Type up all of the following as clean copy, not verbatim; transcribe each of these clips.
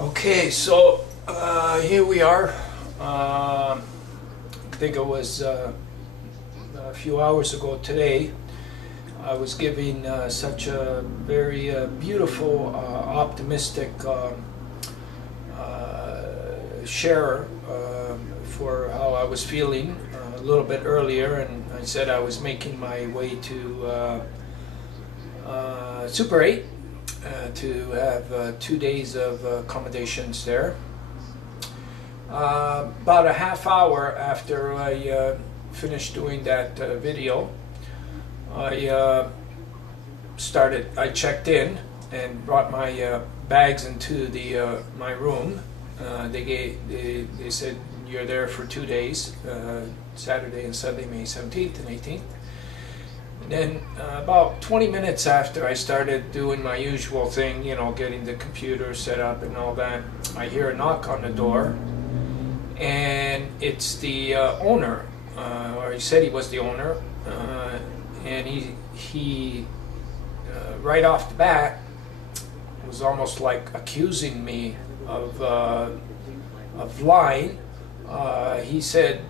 Okay, so here we are. I think it was a few hours ago today. I was giving such a very beautiful, optimistic share for how I was feeling a little bit earlier, and I said I was making my way to Super 8 to have 2 days of accommodations there. About a half hour after I finished doing that video, I checked in and brought my bags into my room. They said you're there for 2 days, Saturday and Sunday, May 17th and 18th. And then about 20 minutes after I started doing my usual thing, you know, getting the computer set up and all that, I hear a knock on the door, and it's the owner, or he said he was the owner, and he right off the bat was almost like accusing me of lying. He said,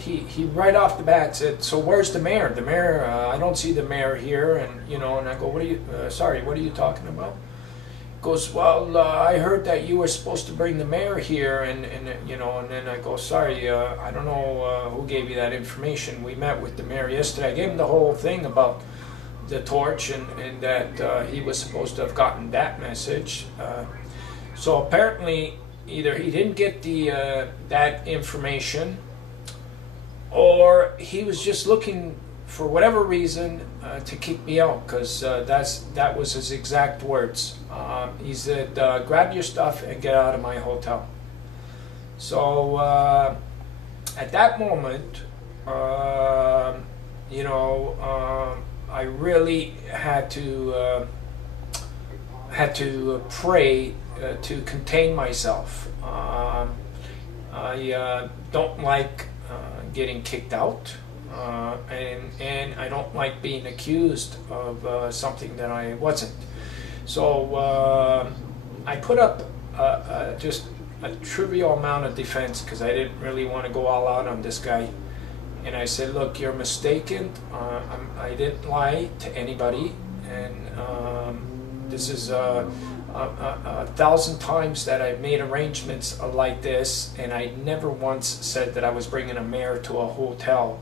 he right off the bat said, "So where's the mayor? The mayor, I don't see the mayor here." And you know, and I go, "What are you? Sorry, what are you talking about?" He goes, "Well, I heard that you were supposed to bring the mayor here," and you know, and then I go, "Sorry, I don't know who gave you that information. We met with the mayor yesterday. I gave him the whole thing about the torch and that he was supposed to have gotten that message." So apparently, either he didn't get that information, or he was just looking for whatever reason to kick me out, because that was his exact words. He said, "Grab your stuff and get out of my hotel." So at that moment, you know, I really had to pray to contain myself. I don't like getting kicked out, and I don't like being accused of something that I wasn't. So I put up just a trivial amount of defense, because I didn't really want to go all out on this guy. And I said, "Look, you're mistaken. I didn't lie to anybody, and this is a 1,000 times that I've made arrangements like this, and I never once said that I was bringing a mayor to a hotel."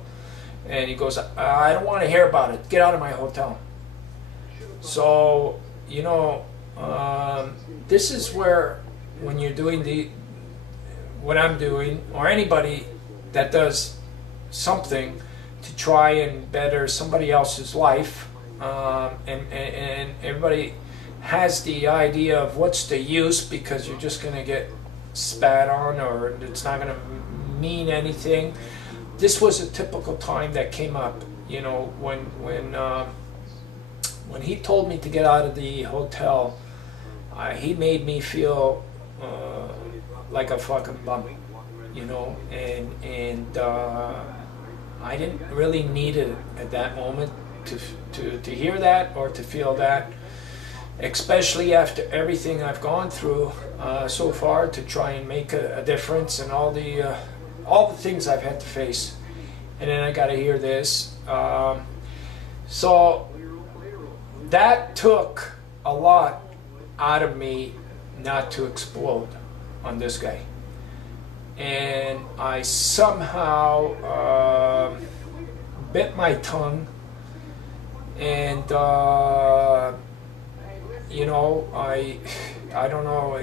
And he goes, "I don't want to hear about it. Get out of my hotel." So, you know, this is where, when you're doing what I'm doing, or anybody that does something to try and better somebody else's life, and everybody has the idea of what's the use, because you're just going to get spat on, or it's not going to mean anything. This was a typical time that came up, you know, when he told me to get out of the hotel. He made me feel like a fucking bum, you know, and I didn't really need it at that moment to hear that or to feel that, especially after everything I've gone through so far to try and make a difference, and all the things I've had to face. And then I got to hear this. So that took a lot out of me not to explode on this guy. And I somehow bit my tongue, and you know, I don't know,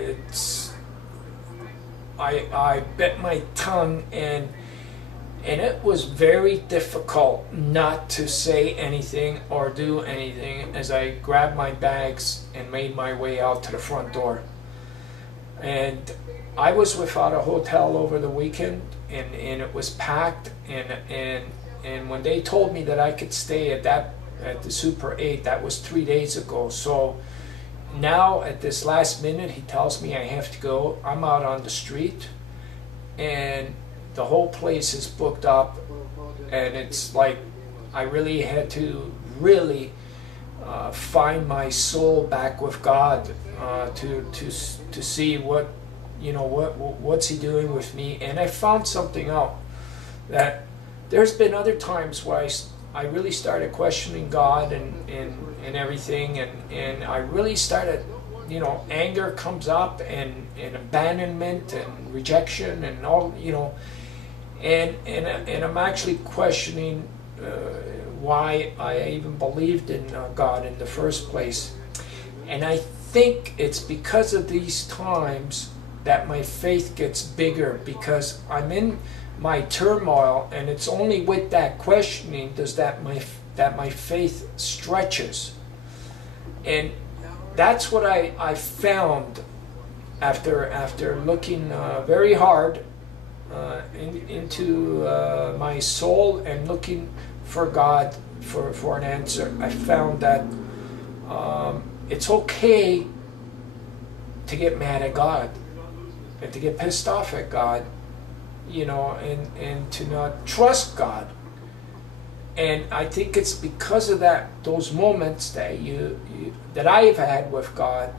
I bit my tongue, and it was very difficult not to say anything or do anything as I grabbed my bags and made my way out to the front door. And I was without a hotel over the weekend, and it was packed, and when they told me that I could stay at the Super 8, that was 3 days ago. So now at this last minute, he tells me I have to go. I'm out on the street, and the whole place is booked up, and it's like I really had to find my soul back with God, to see what you know, what's he doing with me? And I found something out, that there's been other times where I really started questioning God and everything, and I really started, you know, anger comes up, and abandonment and rejection and all, you know, and I'm actually questioning why I even believed in God in the first place. And I think it's because of these times that my faith gets bigger, because I'm in my turmoil, and it's only with that questioning does that my faith stretches. And that's what I found after looking very hard into my soul and looking for God for an answer. I found that it's okay to get mad at God and to get pissed off at God, you know, and to not trust God. And I think it's because of those moments that that I've had with God,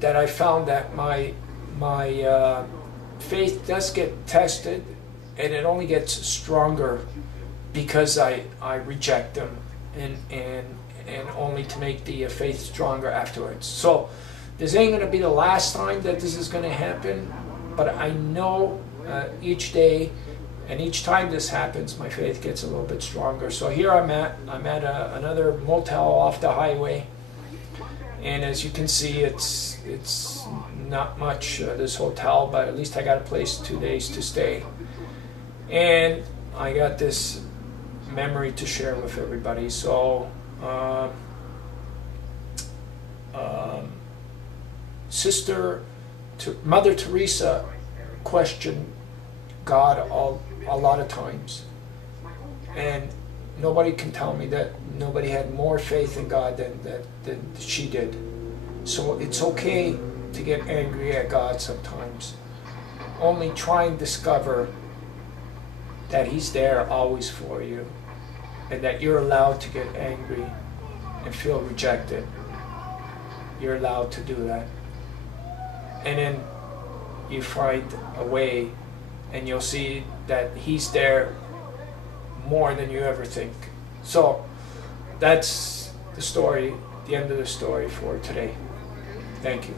that I found that my faith does get tested, and it only gets stronger because I reject Him, and only to make the faith stronger afterwards. So this ain't going to be the last time that this is going to happen, but I know each day and each time this happens, my faith gets a little bit stronger. So here I'm at another motel off the highway, and as you can see, it's not much, this hotel, but at least I got a place 2 days to stay, and I got this memory to share with everybody. So Mother Teresa questioned God a lot of times, and nobody can tell me that nobody had more faith in God than she did. So it's okay to get angry at God sometimes. Only try and discover that He's there always for you, and that you're allowed to get angry and feel rejected. You're allowed to do that. And then you find a way, and you'll see that He's there more than you ever think. So that's the story, the end of the story for today. Thank you.